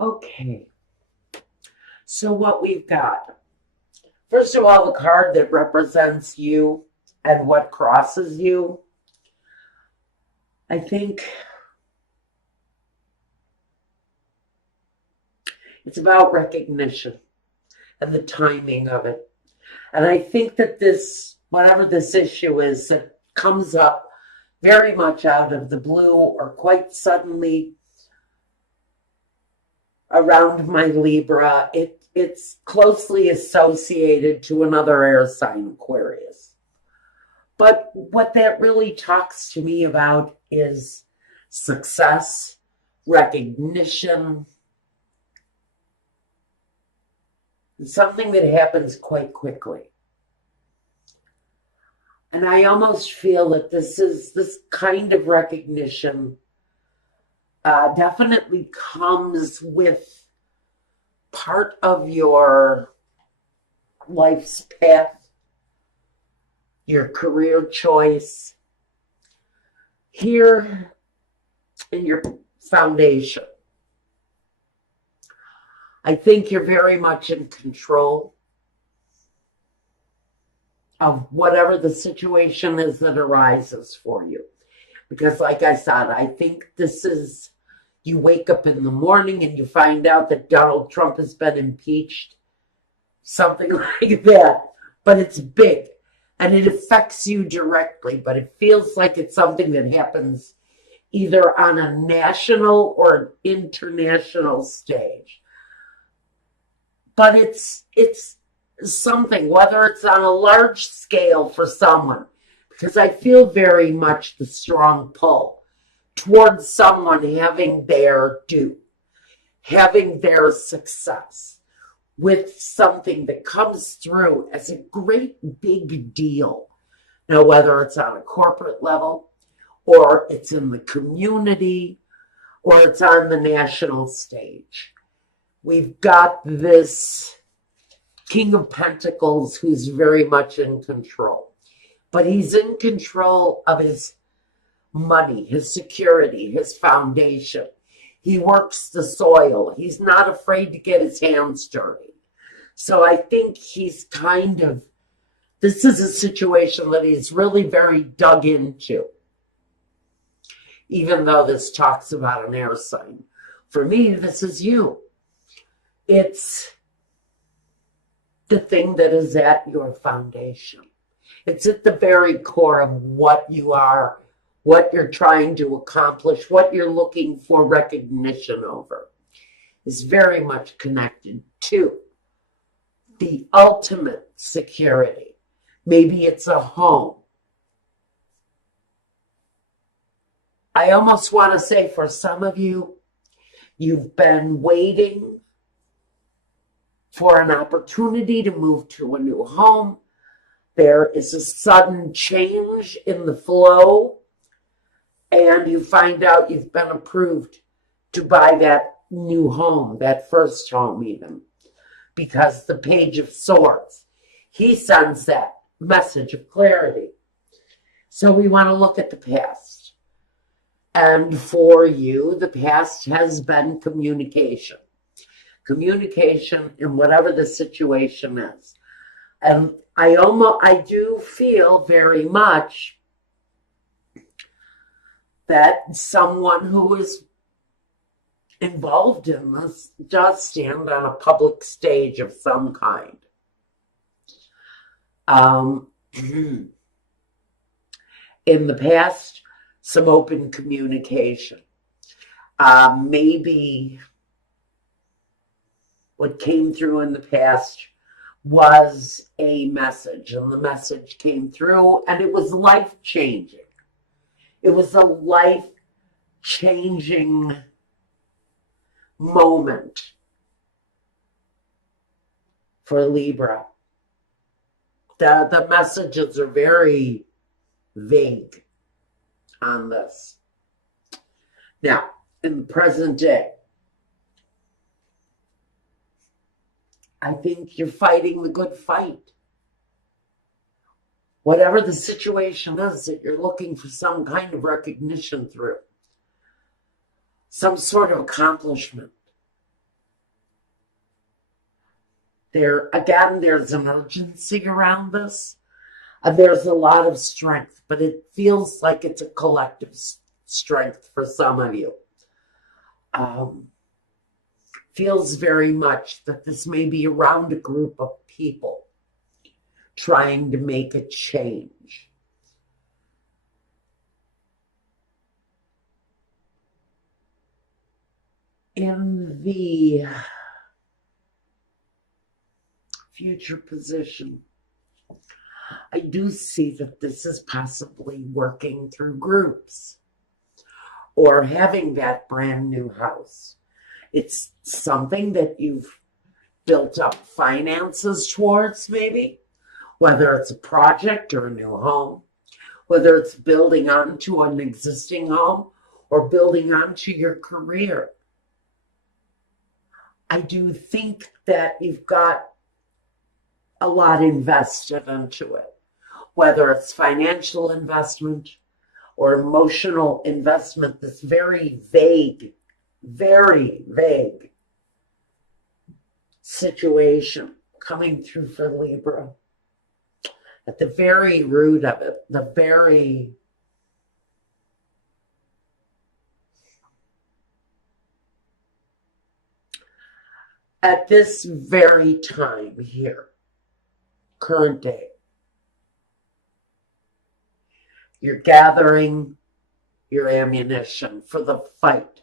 Okay, so what we've got, first of all, the card that represents you and what crosses you. I think it's about recognition and the timing of it. And I think that this, whatever this issue is that comes up very much out of the blue or quite suddenly around my Libra, it's closely associated to another air sign, Aquarius. But what that really talks to me about is success, recognition, something that happens quite quickly. And I almost feel that this kind of recognition definitely comes with part of your life's path, your career choice, here in your foundation. I think you're very much in control of whatever the situation is that arises for you. Because like I said, I think this is, you wake up in the morning and you find out that Donald Trump has been impeached, something like that. But it's big and it affects you directly, but it feels like it's something that happens either on a national or an international stage. But it's something, whether it's on a large scale for someone, because I feel very much the strong pull towards someone having their due, having their success with something that comes through as a great big deal. Now, whether it's on a corporate level, or it's in the community, or it's on the national stage. We've got this King of Pentacles who's very much in control. But he's in control of his money, his security, his foundation. He works the soil. He's not afraid to get his hands dirty. So I think he's kind of, this is a situation that he's really very dug into. Even though this talks about an air sign. For me, this is you. It's the thing that is at your foundation. It's at the very core of what you are, what you're trying to accomplish, what you're looking for recognition over. Is very much connected to the ultimate security. Maybe it's a home. I almost want to say for some of you, you've been waiting for an opportunity to move to a new home. There is a sudden change in the flow, and you find out you've been approved to buy that new home, that first home even, because the Page of Swords, he sends that message of clarity. So we want to look at the past. And for you, the past has been communication. Communication in whatever the situation is. And I do feel very much that someone who is involved in this does stand on a public stage of some kind. In the past, some open communication. Maybe what came through in the past was a message, and the message came through, and it was life-changing. It was a life-changing moment for Libra. The messages are very vague on this. Now, in the present day, I think you're fighting the good fight. Whatever the situation is that you're looking for some kind of recognition through, some sort of accomplishment. Again, there's an urgency around this. And there's a lot of strength, but it feels like it's a collective strength for some of you. Feels very much that this may be around a group of people trying to make a change. In the future position, I do see that this is possibly working through groups or having that brand new house. It's something that you've built up finances towards, maybe, whether it's a project or a new home, whether it's building onto an existing home or building onto your career. I do think that you've got a lot invested into it, whether it's financial investment or emotional investment, this very vague situation coming through for Libra. At the very root of it, at this very time here, current day, you're gathering your ammunition for the fight.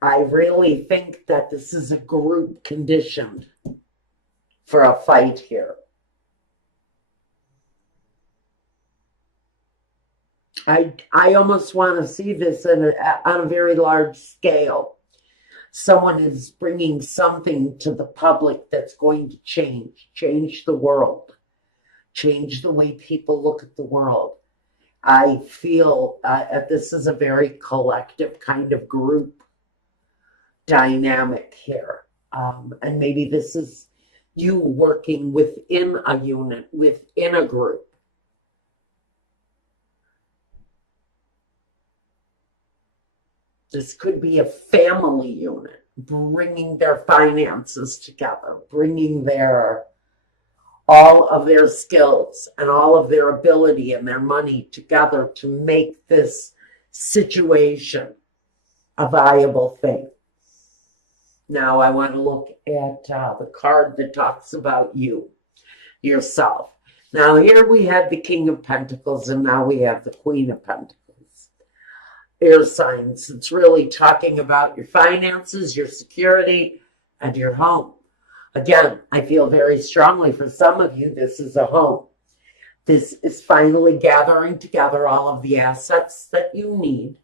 I really think that this is a group conditioned for a fight here. I almost want to see this on a very large scale. Someone is bringing something to the public that's going to change the world, change the way people look at the world. I feel this is a very collective kind of group dynamic here. And maybe this is you working within a unit, within a group. This could be a family unit, bringing their finances together, bringing all of their skills and all of their ability and their money together to make this situation a viable thing. Now I want to look at the card that talks about you, yourself. Now here we have the King of Pentacles and now we have the Queen of Pentacles. Air signs. It's really talking about your finances, your security, and your home. Again, I feel very strongly for some of you, this is a home. This is finally gathering together all of the assets that you need,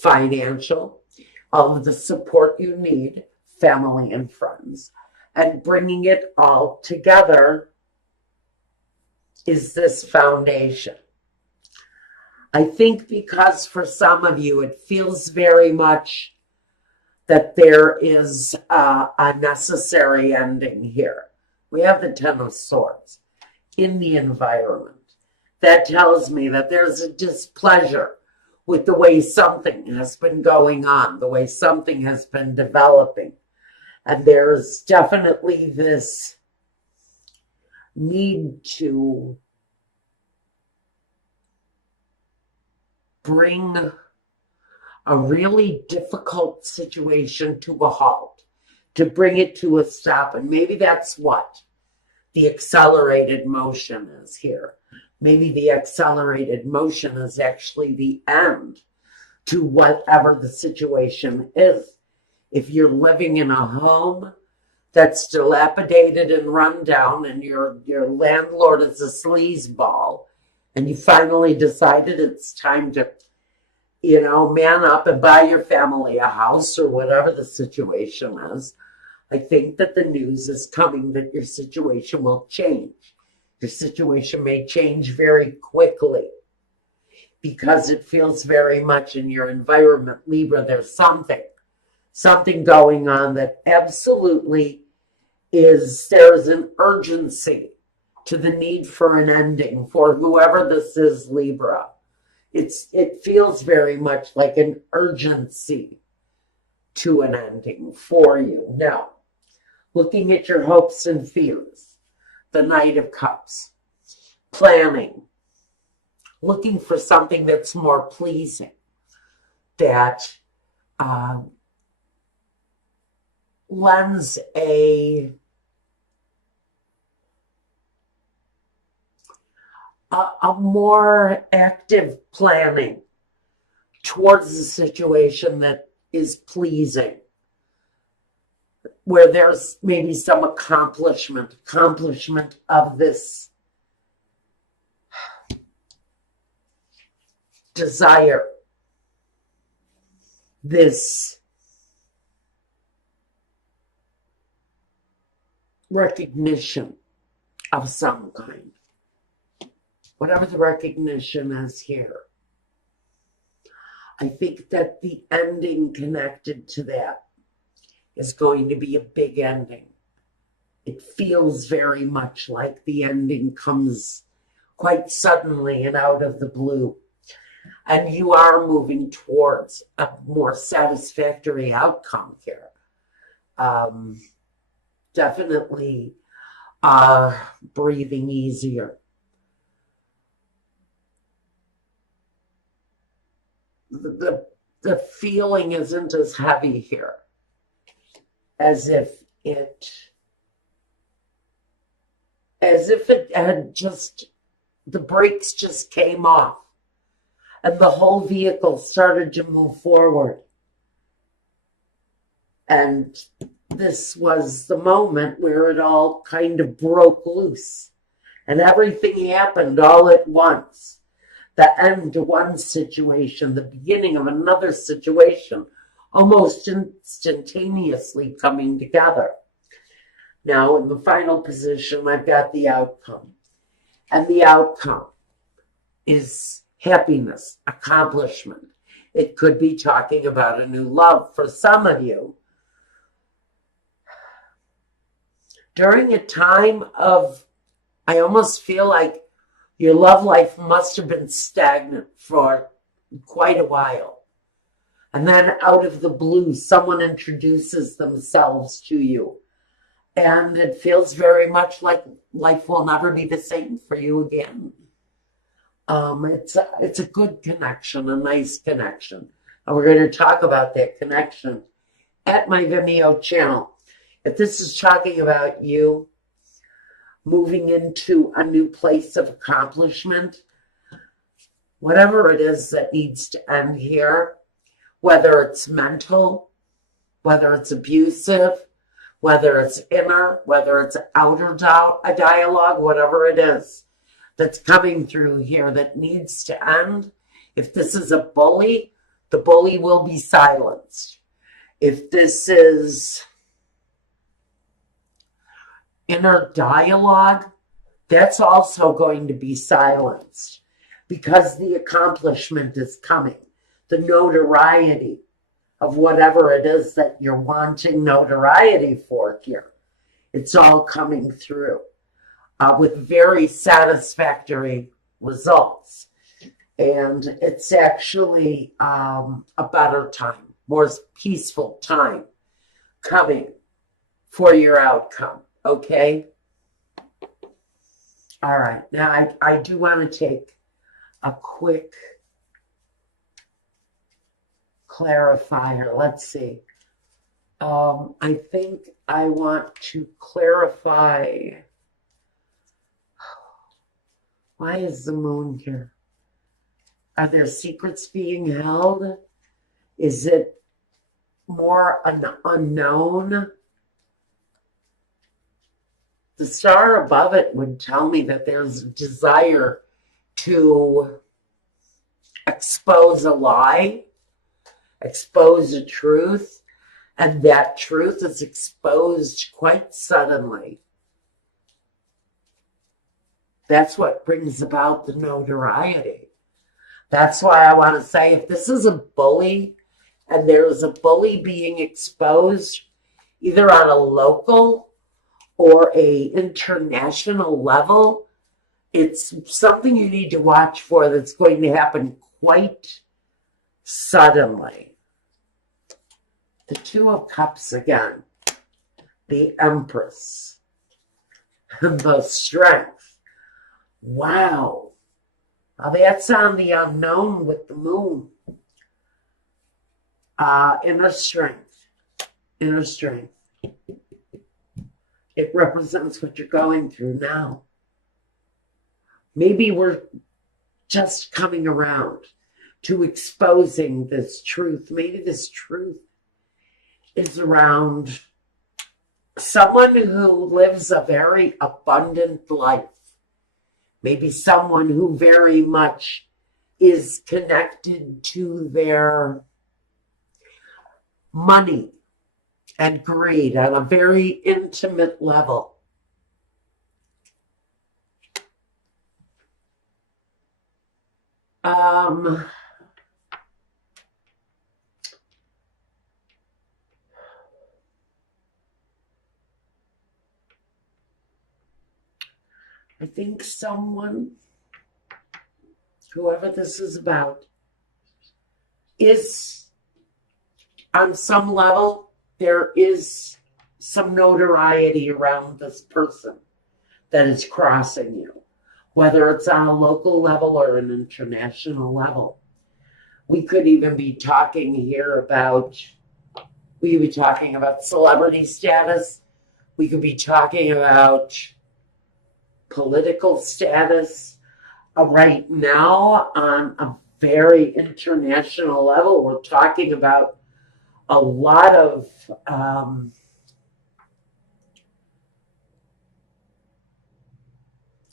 financial, all of the support you need, family and friends, and bringing it all together is this foundation. I think because for some of you, it feels very much that there is a necessary ending here. We have the Ten of Swords in the environment. That tells me that there's a displeasure with the way something has been going on, the way something has been developing. And there's definitely this need to bring a really difficult situation to a halt, to bring it to a stop. And maybe that's what the accelerated motion is here. Maybe the accelerated motion is actually the end to whatever the situation is. If you're living in a home that's dilapidated and run down and your landlord is a sleazeball, and you finally decided it's time to, man up and buy your family a house or whatever the situation is, I think that the news is coming that your situation will change. Your situation may change very quickly because it feels very much in your environment, Libra, there's something going on that absolutely there's an urgency to the need for an ending for whoever this is, Libra. It feels very much like an urgency to an ending for you. Now, looking at your hopes and fears, the Knight of Cups, planning, looking for something that's more pleasing, that lends a more active planning towards the situation that is pleasing, where there's maybe some accomplishment of this desire, this recognition of some kind. Whatever the recognition is here. I think that the ending connected to that is going to be a big ending. It feels very much like the ending comes quite suddenly and out of the blue. And you are moving towards a more satisfactory outcome here. Definitely breathing easier. The feeling isn't as heavy here as if it had just, the brakes just came off and the whole vehicle started to move forward. And this was the moment where it all kind of broke loose and everything happened all at once. The end to one situation, the beginning of another situation, almost instantaneously coming together. Now, in the final position, I've got the outcome. And the outcome is happiness, accomplishment. It could be talking about a new love for some of you. During a time of, I almost feel like your love life must have been stagnant for quite a while. And then out of the blue, someone introduces themselves to you. And it feels very much like life will never be the same for you again. It's a good connection, a nice connection. And we're going to talk about that connection at my Vimeo channel. If this is talking about you moving into a new place of accomplishment, whatever it is that needs to end here, whether it's mental, whether it's abusive, whether it's inner, whether it's outer a dialogue, whatever it is that's coming through here that needs to end. If this is a bully, the bully will be silenced. If this is inner dialogue, that's also going to be silenced because the accomplishment is coming. The notoriety of whatever it is that you're wanting notoriety for here, it's all coming through with very satisfactory results. And it's actually a better time, more peaceful time coming for your outcome. Okay? All right. Now, I do want to take a quick clarifier. Let's see. I think I want to clarify. Why is the moon here? Are there secrets being held? Is it more an unknown? The star above it would tell me that there's a desire to expose a lie, expose a truth, and that truth is exposed quite suddenly. That's what brings about the notoriety. That's why I want to say, if this is a bully and there's a bully being exposed either on a local or a international level, it's something you need to watch for that's going to happen quite suddenly. The Two of Cups again. the Empress, and the Strength. Wow. Now that's on the unknown with the moon. Inner strength. Inner strength. It represents what you're going through now. Maybe we're just coming around to exposing this truth. Maybe this truth is around someone who lives a very abundant life. Maybe someone who very much is connected to their money and greed on a very intimate level. I think someone, whoever this is about, is on some level, there is some notoriety around this person that is crossing you, whether it's on a local level or an international level. We could even be talking here about, we could be talking about celebrity status. We could be talking about political status. Right now, on a very international level, we're talking about a lot of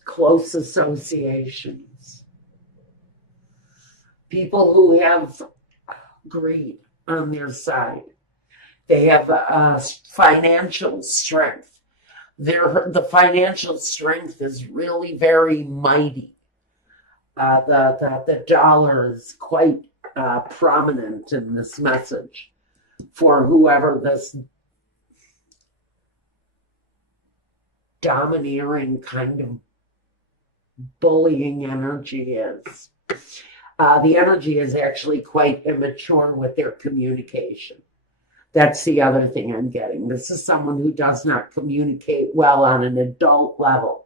close associations. People who have greed on their side. They have financial strength. The financial strength is really very mighty. The dollar is quite prominent in this message for whoever this domineering kind of bullying energy is. The energy is actually quite immature with their communication. That's the other thing I'm getting. This is someone who does not communicate well on an adult level.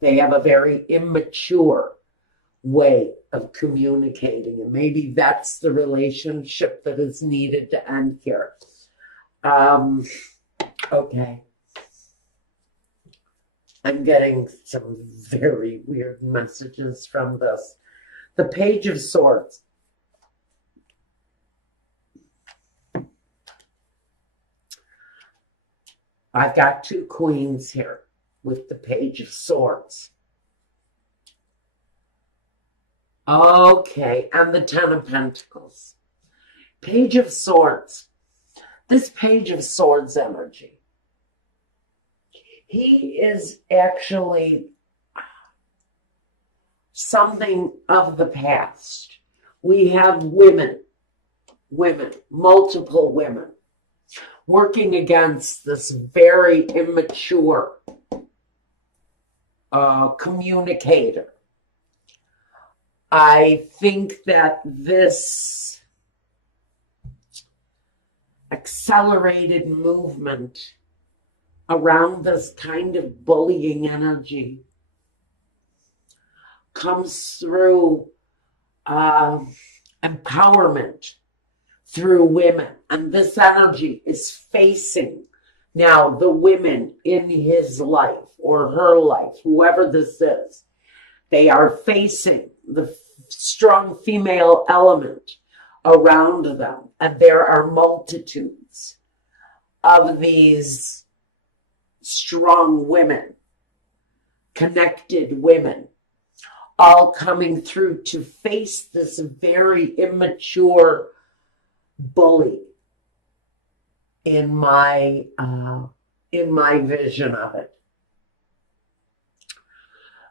They have a very immature way of communicating, and maybe that's the relationship that is needed to end here. Okay. I'm getting some very weird messages from this. The Page of Swords. I've got two queens here with the Page of Swords. Okay, and the Ten of Pentacles. Page of Swords. This Page of Swords energy. He is actually something of the past. We have women, multiple women, working against this very immature communicator. I think that this accelerated movement around this kind of bullying energy comes through empowerment through women. And this energy is facing now the women in his life or her life, whoever this is. They are facing the strong female element around them. And there are multitudes of these strong women, connected women, all coming through to face this very immature bully in my vision of it.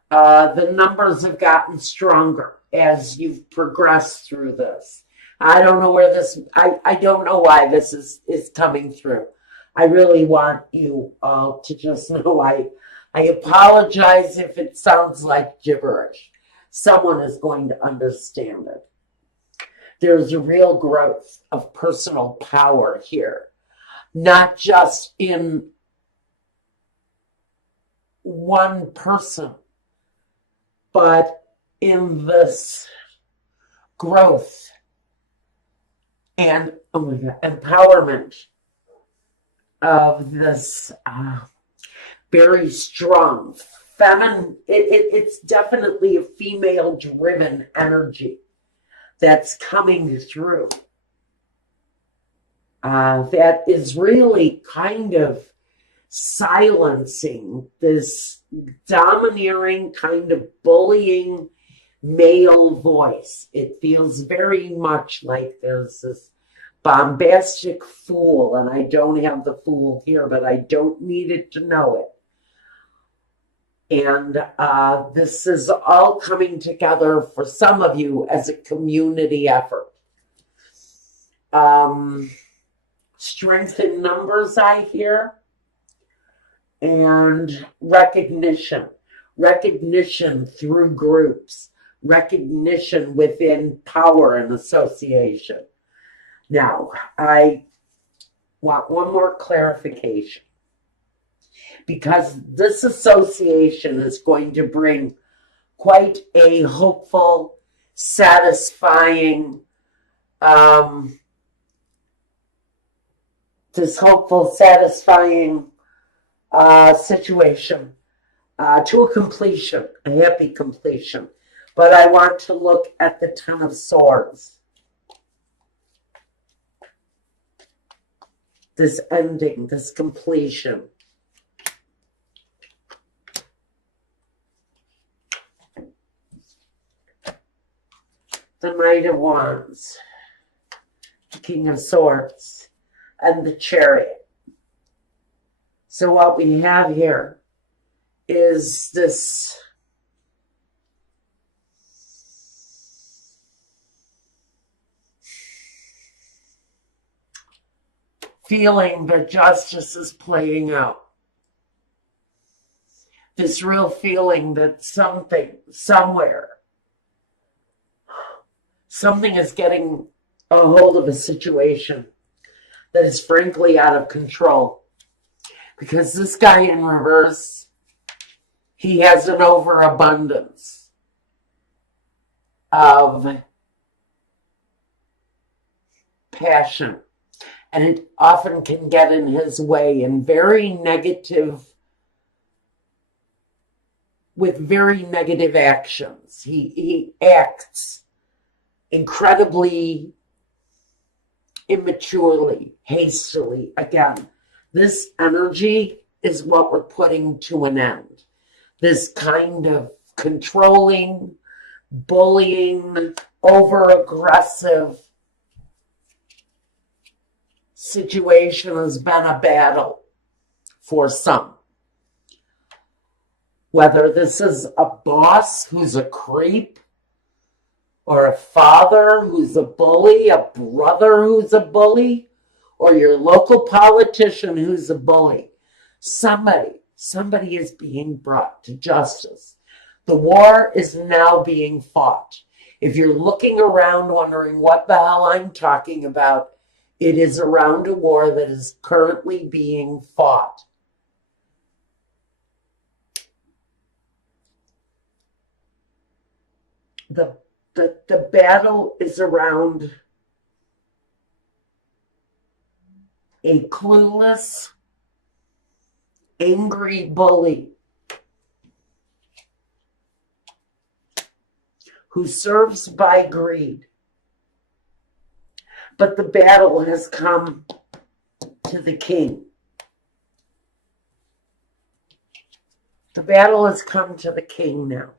The numbers have gotten stronger as you've progressed through this. I don't know where this, I don't know why this is coming through. I really want you all to just know I apologize if it sounds like gibberish. Someone is going to understand it. There's a real growth of personal power here, not just in one person, but in this growth and empowerment of this very strong feminine, it's definitely a female driven energy that's coming through, that is really kind of silencing this domineering kind of bullying male voice. It feels very much like there's this bombastic fool, and I don't have the fool here, but I don't need it to know it. And this is all coming together for some of you as a community effort. Strength in numbers, I hear, and recognition through groups, recognition within power and association. Now, I want one more clarification, because this association is going to bring quite a hopeful, satisfying, situation to a completion, a happy completion. But I want to look at the Ten of Swords. This ending, this completion. The Knight of Wands, the King of Swords, and the Chariot. So what we have here is this feeling that justice is playing out. This real feeling that something, somewhere, something is getting a hold of a situation that is frankly out of control. Because this guy in reverse, he has an overabundance of passion. And it often can get in his way in very negative, with very negative actions. He acts incredibly immaturely, hastily. Again, this energy is what we're putting to an end. This kind of controlling, bullying, over-aggressive situation has been a battle for some. Whether this is a boss who's a creep, or a father who's a bully, a brother who's a bully, or your local politician who's a bully. Somebody is being brought to justice. The war is now being fought. If you're looking around wondering what the hell I'm talking about, it is around a war that is currently being fought. The battle is around a clueless, angry bully who serves by greed. But the battle has come to the king. The battle has come to the king now.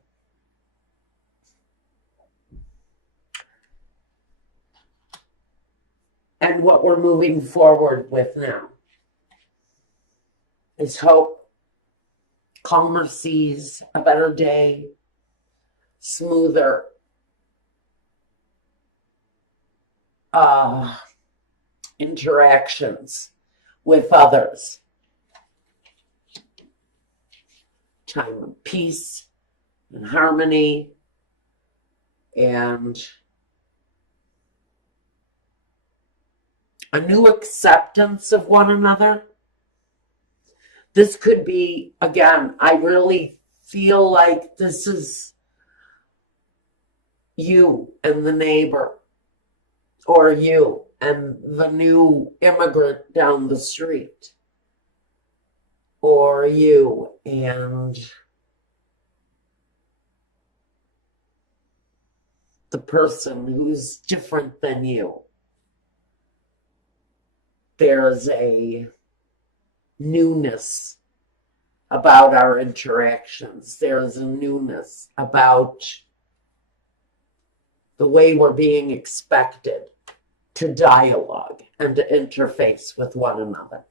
And what we're moving forward with now is hope, calmer seas, a better day, smoother interactions with others. Time of peace and harmony and a new acceptance of one another. This could be, again, I really feel like this is you and the neighbor, or you and the new immigrant down the street, or you and the person who's different than you. There's a newness about our interactions. There's a newness about the way we're being expected to dialogue and to interface with one another.